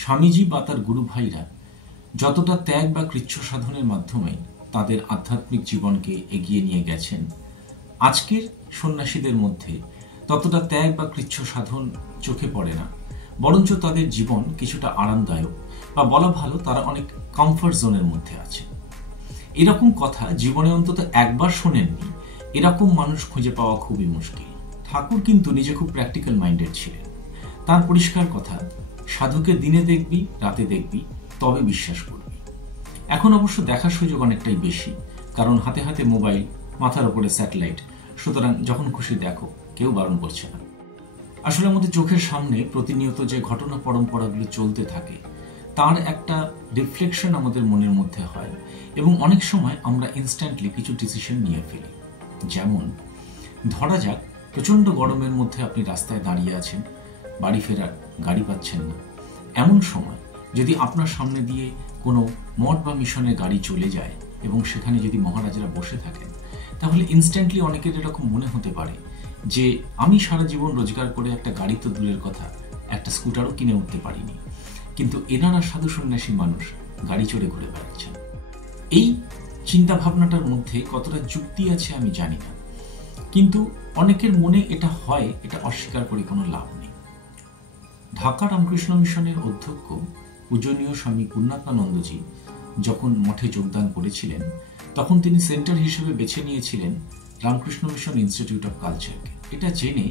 স্বামীজি বা তার গুরু ভাইরা যতটা ত্যাগ বা কৃচ্ছ সাধনের মাধ্যমে তাদের আধ্যাত্মিক জীবনকে এগিয়ে নিয়ে গেছেন, আজকের সন্ন্যাসীদের মধ্যে ততটা ত্যাগ বা কৃচ্ছ সাধন চোখে পড়ে না, বরঞ্চ তাদের জীবন কিছুটা আরামদায়ক, বা বলা ভালো তারা অনেক কমফর্ট জোনের মধ্যে আছে। এরকম কথা জীবনে অন্তত একবার শোনেননি এরকম মানুষ খুঁজে পাওয়া খুবই মুশকিল। ঠাকুর কিন্তু নিজে খুব প্র্যাকটিক্যাল মাইন্ডেড ছিলেন। তার পরিষ্কার কথা, সাধুকে দিনে দেখবি, রাতে দেখবি, তবে বিশ্বাস করবি। এখন অবশ্য দেখার সুযোগ অনেকটাই বেশি, কারণ হাতে হাতে মোবাইল, মাথার উপরে স্যাটেলাইট, সুতরাং যখন খুশি দেখো, কেউ বারণ করছে না। আসলে আমাদের চোখের সামনে প্রতিনিয়ত যে ঘটনা পরম্পরাগুলো চলতে থাকে তার একটা রিফ্লেকশন আমাদের মনের মধ্যে হয়, এবং অনেক সময় আমরা ইনস্ট্যান্টলি কিছু ডিসিশন নিয়ে ফেলি। যেমন ধরা যাক, প্রচণ্ড গরমের মধ্যে আপনি রাস্তায় দাঁড়িয়ে আছেন, বাড়ি ফেরার গাড়ি পাচ্ছেন না। এমন সময় যদি আপনার সামনে দিয়ে কোনো মঠ বা মিশনের গাড়ি চলে যায় এবং সেখানে যদি মহারাজরা বসে থাকেন, তাহলে ইনস্ট্যান্টলি অনেকের এরকম মনে হতে পারে যে আমি সারা জীবন রোজগার করে একটা গাড়ি তো দূরের কথা, একটা স্কুটারও কিনে উঠতে পারিনি, কিন্তু এনারা সাধু সন্ন্যাসী মানুষ গাড়ি চড়ে ঘুরে বেড়াচ্ছেন। এই চিন্তা ভাবনাটার মধ্যে কতটা যুক্তি আছে আমি জানি না, কিন্তু অনেকের মনে এটা হয়, এটা অস্বীকার করে কোনো লাভ নেই। ঢাকা রামকৃষ্ণ মিশনের অধ্যক্ষ পূজনীয় স্বামী পূর্ণাত্মানন্দজি যখন মঠে যোগদান করেছিলেন, তখন তিনি সেন্টার হিসেবে বেছে নিয়েছিলেন রামকৃষ্ণ মিশন ইনস্টিটিউট অফ কালচারকে। এটা জেনে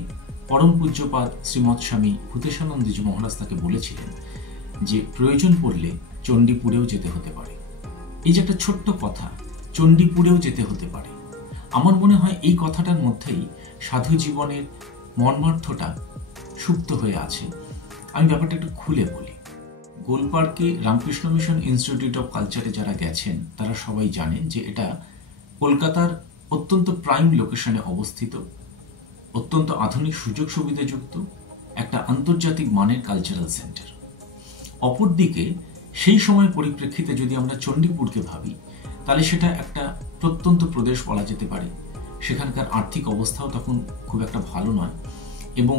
পরম পূজ্যপাদ শ্রীমৎ স্বামী ভূতেশানন্দজি মহারাজ তাকে বলেছিলেন যে প্রয়োজন পড়লে চণ্ডীপুরেও যেতে হতে পারে। এই যে একটা ছোট্ট কথা, চণ্ডীপুরেও যেতে হতে পারে, আমার মনে হয় এই কথাটার মধ্যেই সাধু জীবনের মর্মার্থটা সুপ্ত হয়ে আছে। আমি ব্যাপারটা একটু খুলে বলি। গোলপার্কে রামকৃষ্ণ মিশন ইনস্টিটিউট অফ কালচারে যারা গেছেন তারা সবাই জানেন যে এটা কলকাতার অত্যন্ত প্রাইম লোকেশনে অবস্থিত, অত্যন্ত আধুনিক সুযোগ সুবিধাযুক্ত একটা আন্তর্জাতিক মানের কালচারাল সেন্টার। অপরদিকে সেই সময় পরিপ্রেক্ষিতে যদি আমরা চণ্ডীপুরকে ভাবি, তাহলে সেটা একটা প্রত্যন্ত প্রদেশ বলা যেতে পারে। সেখানকার আর্থিক অবস্থাও তখন খুব একটা ভালো নয়, এবং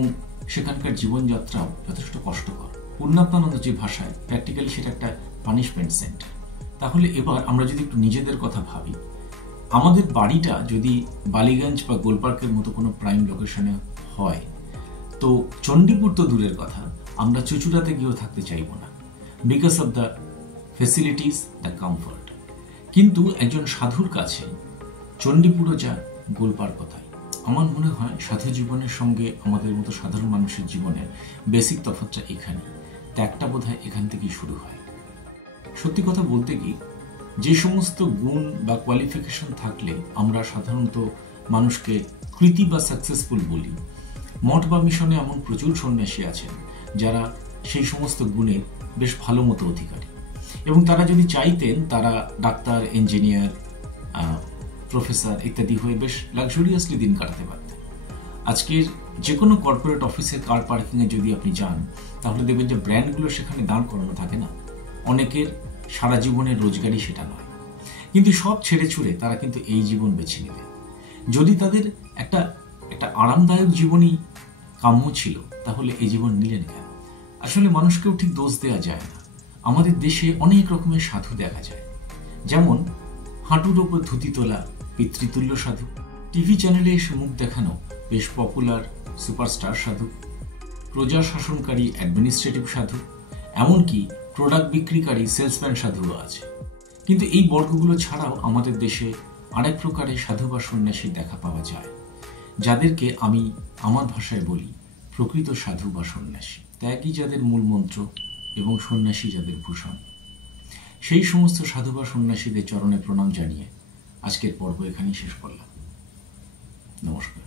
সেখানকার জীবনযাত্রাও যথেষ্ট কষ্টকর। পূর্ণাত্মানন্দজির ভাষায় প্র্যাকটিক্যালি সেটা একটা পানিশমেন্ট সেন্টার। তাহলে এবার আমরা যদি একটু নিজেদের কথা ভাবি, আমাদের বাড়িটা যদি বালিগঞ্জ বা গোলপার্কের মতো কোনো প্রাইম লোকেশনে হয়, তো চণ্ডীপুর তো দূরের কথা, আমরা চুচুড়াতে গিয়েও থাকতে চাইব না, because of the facilities, the comfort. কিন্তু একজন সাধুর কাছে চণ্ডীপুরও যা, গোলপার্ক কোথায়? আমার মনে হয় সাধু জীবনের সঙ্গে আমাদের মতো সাধারণ মানুষের জীবনের বেসিক তফাৎটা এখানে, ত্যাগটা বোধহয় এখান থেকেই শুরু হয়। সত্যি কথা বলতে কি, যে সমস্ত গুণ বা কোয়ালিফিকেশন থাকলে আমরা সাধারণত মানুষকে কৃতি বা সাকসেসফুল বলি, মঠ বা মিশনে এমন প্রচুর সন্ন্যাসী আছেন যারা সেই সমস্ত গুণের বেশ ভালো মতো অধিকারী, এবং তারা যদি চাইতেন তারা ডাক্তার, ইঞ্জিনিয়ার, প্রফেসর ইত্যাদি হয়ে বেশ লাক্সারিয়াসলি দিন কাটাতে পারতেন। আজকের যে কোনো কর্পোরেট অফিসের কার পার্কিংয়ে যদি আপনি যান, তাহলে দেখবেন যে ব্র্যান্ডগুলো সেখানে দাঁড় করানো থাকে না। অনেকের সারা জীবনের রোজগারই সেটা নয়, কিন্তু সব ছেড়ে ছুড়ে তারা কিন্তু এই জীবন বেছে নেবে। যদি তাদের একটা আরামদায়ক জীবনই কাম্য ছিল, তাহলে এই জীবন নিলেন কেন? আসলে মানুষকেও ঠিক দোষ দেওয়া যায় না। আমাদের দেশে অনেক রকমের সাধু দেখা যায়, যেমন হাঁটুর ওপর ধুতি তোলা পিতৃতুল্য সাধু, টিভি চ্যানেলে এসে মুখ দেখানো বেশ পপুলার সুপারস্টার সাধু, প্রজা শাসনকারী অ্যাডমিনিস্ট্রেটিভ সাধু, এমনকি প্রোডাক্ট বিক্রিকারী সেলসম্যান সাধুও আছে। কিন্তু এই বর্গগুলো ছাড়াও আমাদের দেশে আরেক প্রকারের সাধু বা সন্ন্যাসী দেখা পাওয়া যায়, যাদেরকে আমি আমার ভাষায় বলি প্রকৃত সাধু বা সন্ন্যাসী। ত্যাগই যাদের মূল মন্ত্র এবং সন্ন্যাসী যাদের ভূষণ। সেই সমস্ত সাধু বা সন্ন্যাসীদের চরণে প্রণাম জানিয়ে আজকের পর্ব এখানেই শেষ করলাম। নমস্কার।